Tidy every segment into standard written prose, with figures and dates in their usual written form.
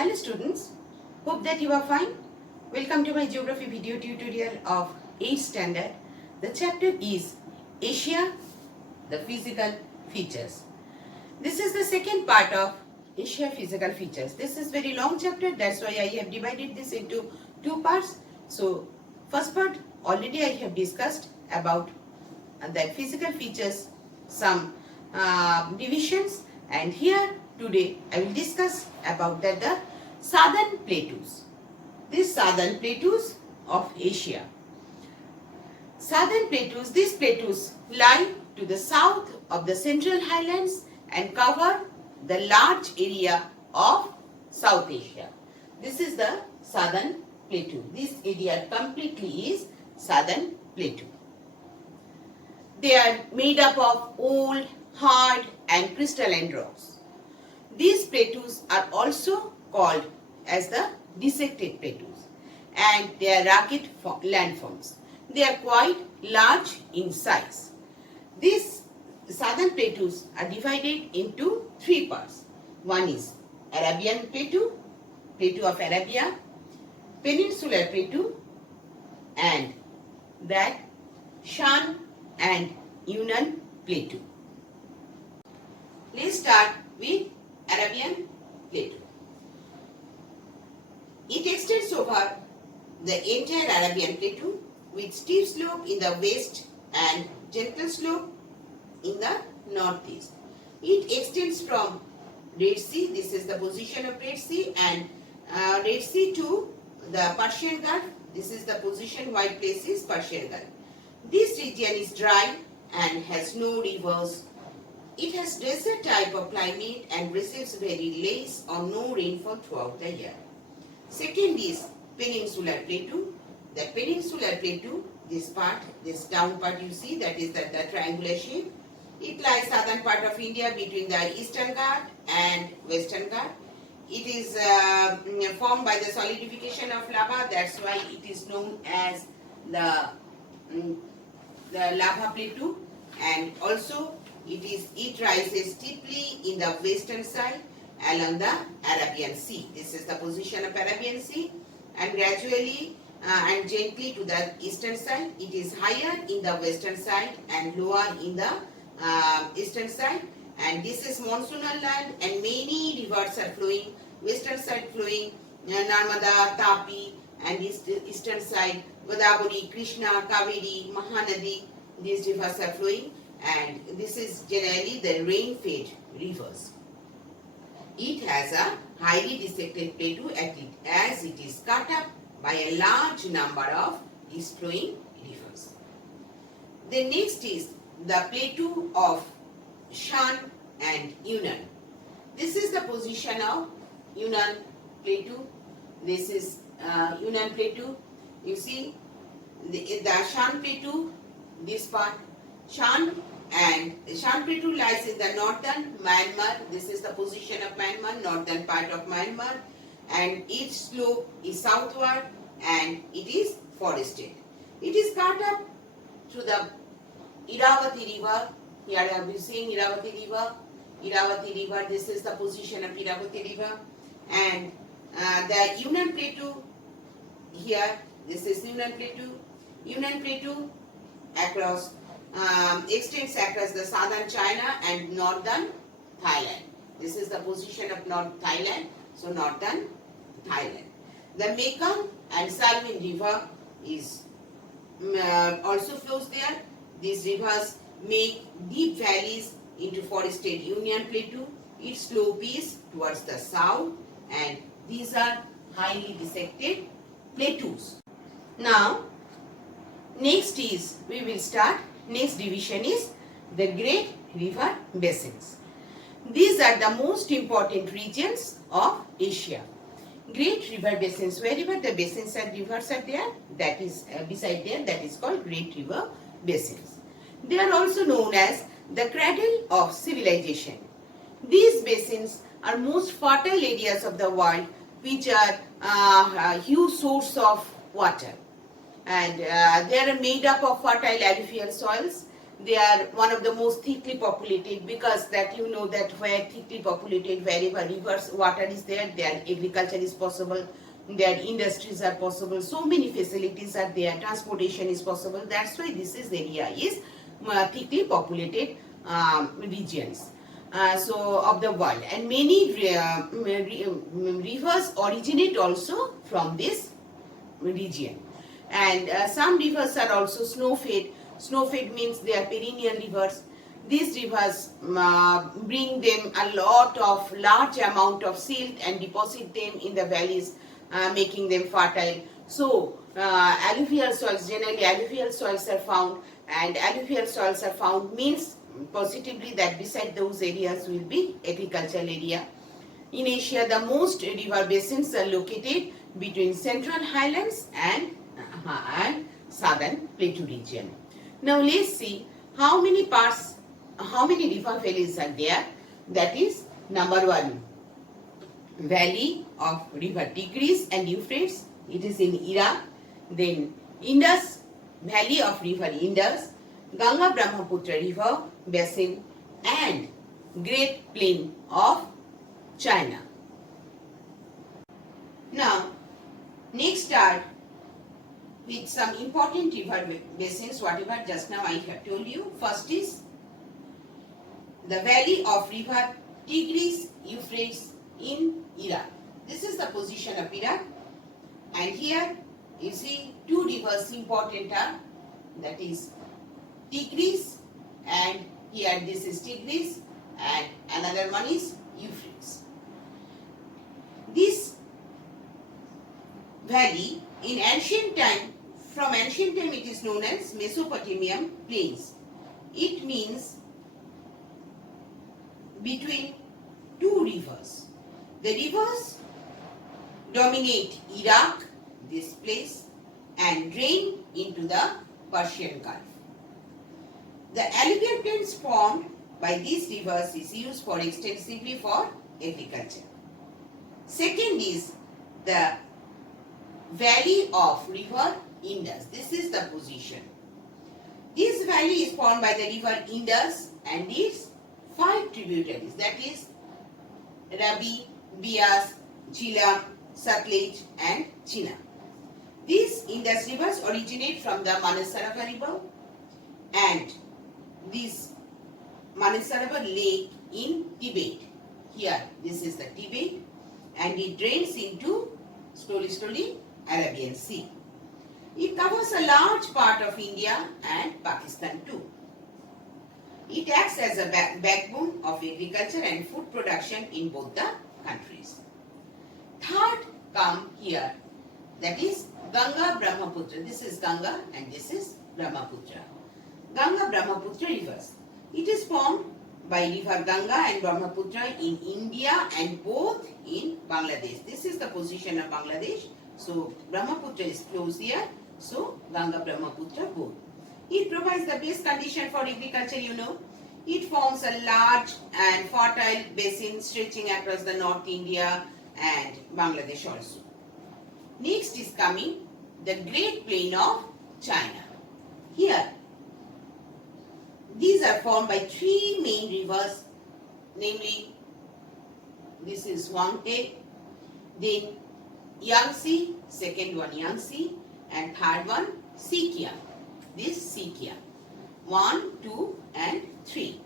Hello students, hope that you are fine. Welcome to my geography video tutorial of 8th standard. The chapter is Asia, the physical features. This is the second part of Asia physical features. This is very long chapter, that's why I have divided this into two parts. So first part already I have discussed about the physical features, some divisions, and here today I will discuss about the southern plateaus. These southern plateaus of Asia. Southern plateaus, these plateaus lie to the south of the central highlands and cover the large area of South Asia. This is the southern plateau. This area completely is southern plateau. They are made up of old, hard and crystalline rocks. These plateaus are also called as the dissected plateaus and they are rugged landforms. They are quite large in size. These southern plateaus are divided into three parts. One is Arabian plateau, plateau of Arabia, peninsular plateau, and that Shan and Yunnan plateau. Let's start with Arabian plateau. It extends over the entire Arabian plateau with steep slope in the west and gentle slope in the northeast. It extends from Red Sea, this is the position of Red Sea, and Red Sea to the Persian Gulf, this is the position white place is Persian Gulf. This region is dry and has no rivers. It has desert type of climate and receives very less or no rainfall throughout the year. Second is peninsular plateau. The peninsular plateau, this part, this down part you see, that is the triangular shape. It lies southern part of India between the Eastern Ghat and Western Ghat. It is formed by the solidification of lava, that's why it is known as the lava plateau, and also it rises steeply in the western side along the Arabian Sea. This is the position of Arabian Sea, and gradually and gently to the eastern side. It is higher in the western side and lower in the eastern side, and this is monsoonal land and many rivers are flowing. Western side flowing Narmada, Tapi, and eastern side Godavari, Krishna, Kaveri, Mahanadi. These rivers are flowing, and this is generally the rain-fed rivers. It has a highly dissected plateau as it is cut up by a large number of east-flowing rivers. The next is the plateau of Shan and Yunnan. This is the position of Yunnan plateau. This is Yunnan plateau. You see the Shan plateau, this part, Shan plateau lies in the northern Myanmar. This is the position of Myanmar, northern part of Myanmar, and its slope is southward and it is forested. It is cut up through the Iravati river. Here I am seeing Iravati river. Iravati river, this is the position of Iravati river, and the Yunnan plateau here, this is Yunnan plateau. Yunnan plateau across extends across the southern China and northern Thailand. This is the position of North Thailand, so northern Thailand. The Mekong and Salween river is also flows there. These rivers make deep valleys into forested Yunnan plateau. Its slope is towards the south, and these are highly dissected plateaus. Now, next division is the Great River Basins. These are the most important regions of Asia. Great River Basins, wherever the basins and rivers are there, that is beside there, that is called Great River Basins. They are also known as the cradle of civilization. These basins are most fertile areas of the world, which are a huge source of water, and they are made up of fertile alluvial soils, They are one of the most thickly populated, because that you know that where thickly populated, wherever rivers, water is there agriculture is possible, their industries are possible, so many facilities are there, transportation is possible. That's why this area is thickly populated regions. So of the world, and many rivers originate also from this region, and some rivers are also snow-fed. Snow-fed means they are perennial rivers. These rivers bring them a large amount of silt and deposit them in the valleys, making them fertile. So alluvial soils, generally alluvial soils are found, and alluvial soils are found means positively that beside those areas will be agricultural area. In Asia, the most river basins are located between central highlands and southern plateau region. Now let's see how many river valleys are there. That is, number 1, valley of river Tigris and Euphrates. It is in Iraq. Then Indus, valley of river Indus, Ganga Brahmaputra river basin, and Great Plain of China. Now, next start with some important river basins, whatever just now I have told you. First is the valley of river Tigris, Euphrates in Iraq. This is the position of Iraq, and here you see two rivers important are, that is Tigris, and here this is Tigris, and another one is Euphrates. This valley in ancient time, from ancient time it is known as Mesopotamian plains. It means between two rivers. The rivers dominate Iraq, this place, and drain into the Persian Gulf. The alluvial plains formed by these rivers is used for extensively for agriculture. Second is the valley of river Indus. This is the position. This valley is formed by the river Indus and its 5 tributaries, that is Ravi, Bias, Jhelum, Satluj and Chenab. These Indus rivers originate from the Manasarovar river, and this Manasarovar lake in Tibet. Here, this is the Tibet, and it drains into slowly Arabian Sea. It covers a large part of India and Pakistan too. It acts as a backbone of agriculture and food production in both the countries. Third come here, that is Ganga Brahmaputra. This is Ganga and this is Brahmaputra. Ganga Brahmaputra rivers. It is formed by river Ganga and Brahmaputra in India and both in Bangladesh. This is the position of Bangladesh. So Brahmaputra is close here. So Ganga Brahmaputra both. It provides the best condition for agriculture, you know. It forms a large and fertile basin stretching across the North India and Bangladesh also. Next is coming the Great Plain of China. Here, these are formed by 3 main rivers, namely, this is Yangtze, then Yangtze, second one Yangtze, and third one Sikiang. This Sikiang. 1, 2 and 3.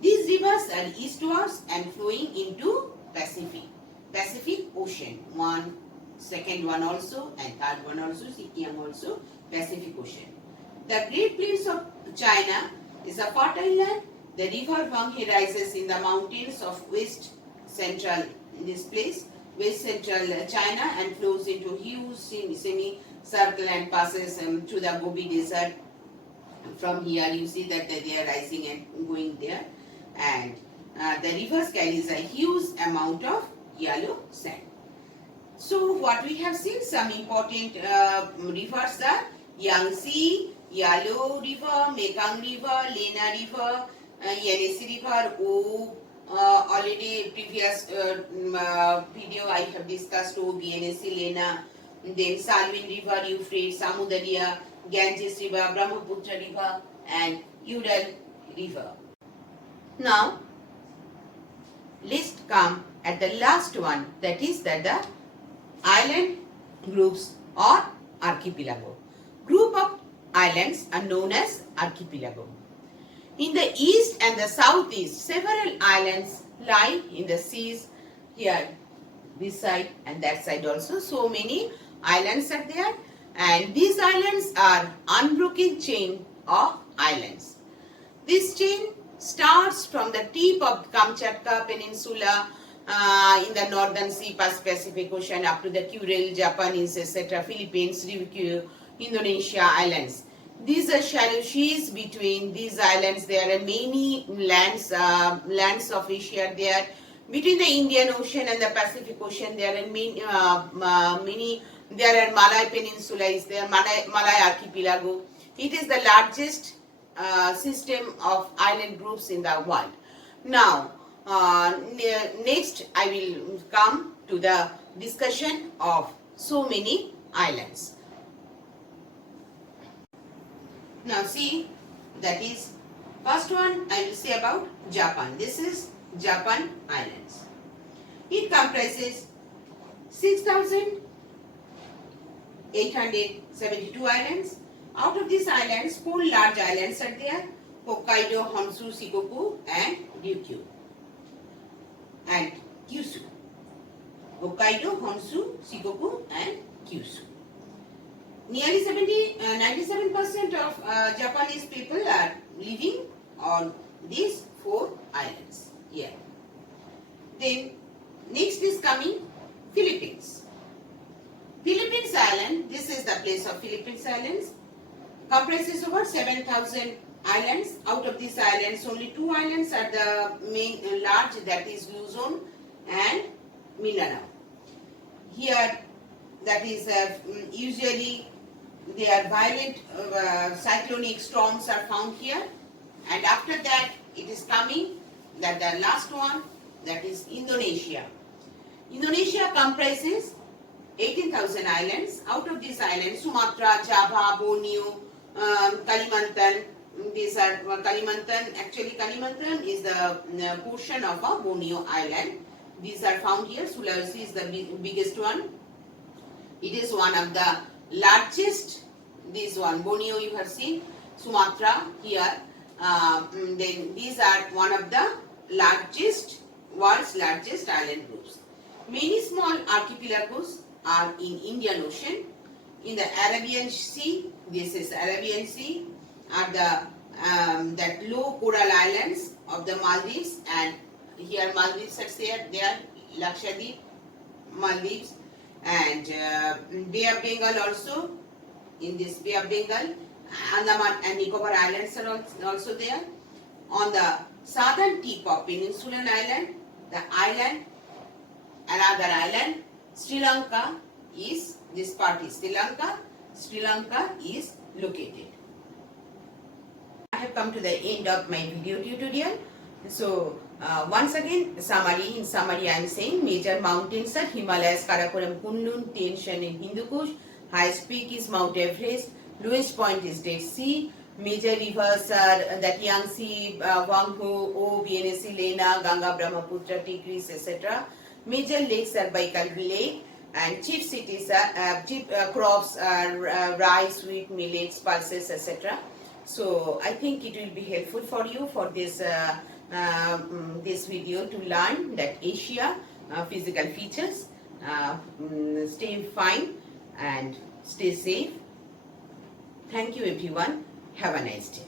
These rivers are eastwards and flowing into Pacific Ocean. Second one also, and third one also, Sikiang also, Pacific Ocean. The Great Plains of China is a fertile land. The river Huanghe rises in the mountains of west central China and flows into huge semicircle and passes through the Gobi Desert. From here you see that they are rising and going there, and the river carries a huge amount of yellow sand. So what we have seen, some important rivers are Yangtze, Yellow River, Mekong River, Lena River, Yenisei River, already previous video I have discussed Yenisei, Lena, then Salween River, Euphrates, Samudariya, Ganges River, Brahmaputra River, and Ural River. Now, let's come at the last one, that is that the island groups or archipelago. Group of islands are known as archipelago. In the east and the southeast, several islands lie in the seas. Here, this side and that side also. So many islands are there, and these islands are unbroken chain of islands. This chain starts from the tip of Kamchatka Peninsula in the Northern Sea, Pacific Ocean up to the Kuril, Japanese, etc., Philippines, Ryukyu, Indonesia islands. These are shallow seas between these islands. There are many lands of Asia there. Between the Indian Ocean and the Pacific Ocean, there are many. There are Malay Peninsula is there, Malay Archipelago. It is the largest system of island groups in the world. Now, next I will come to the discussion of so many islands. Now see, that is, first one I will say about Japan. This is Japan Islands. It comprises 6,872 islands. Out of these islands, 4 large islands are there: Hokkaido, Honshu, Shikoku and Ryukyu and Kyushu. Hokkaido, Honshu, Shikoku and Kyushu. Nearly 97% of Japanese people are living on these 4 islands here. Then next is coming Philippines. Philippines Island, this is the place of Philippines Islands, comprises over 7,000 islands. Out of these islands, only 2 islands are the main large, that is Luzon and Mindanao. Here, that is usually their violent cyclonic storms are found here, and after that it is coming that the last one, that is Indonesia. Indonesia comprises 18,000 islands. Out of these islands, Sumatra, Java, Borneo, Kalimantan. These are Kalimantan. Actually, Kalimantan is the portion of a Borneo island. These are found here. Sulawesi is the biggest one. It is one of the largest. This one, Borneo, you have seen. Sumatra here. Then these are one of the world's largest island groups. Many small archipelagos are in Indian Ocean. In the Arabian Sea, this is Arabian Sea, are the that low coral islands of the Maldives, and here Maldives are there, Lakshadweep, Maldives, and Bay of Bengal also. In this Bay of Bengal, Andaman and Nicobar Islands are also there. On the southern tip of Peninsular Island, another island, Sri Lanka is, this part is Sri Lanka is located. I have come to the end of my video tutorial. So once again, in summary I am saying major mountains are Himalayas, Karakoram, Kunlun, Tian Shan in Hindu Kush. Highest peak is Mount Everest. Lowest point is Dead Sea. Major rivers are the Yangtze, Huanghe, O, VNC, Lena, Ganga, Brahmaputra, Tigris, etc. Major lakes are Baikal Lake, and chief cities are crops are rice, wheat, millets, pulses, etc. So I think it will be helpful for you for this this video to learn that Asia physical features. Stay fine and stay safe. Thank you everyone. Have a nice day.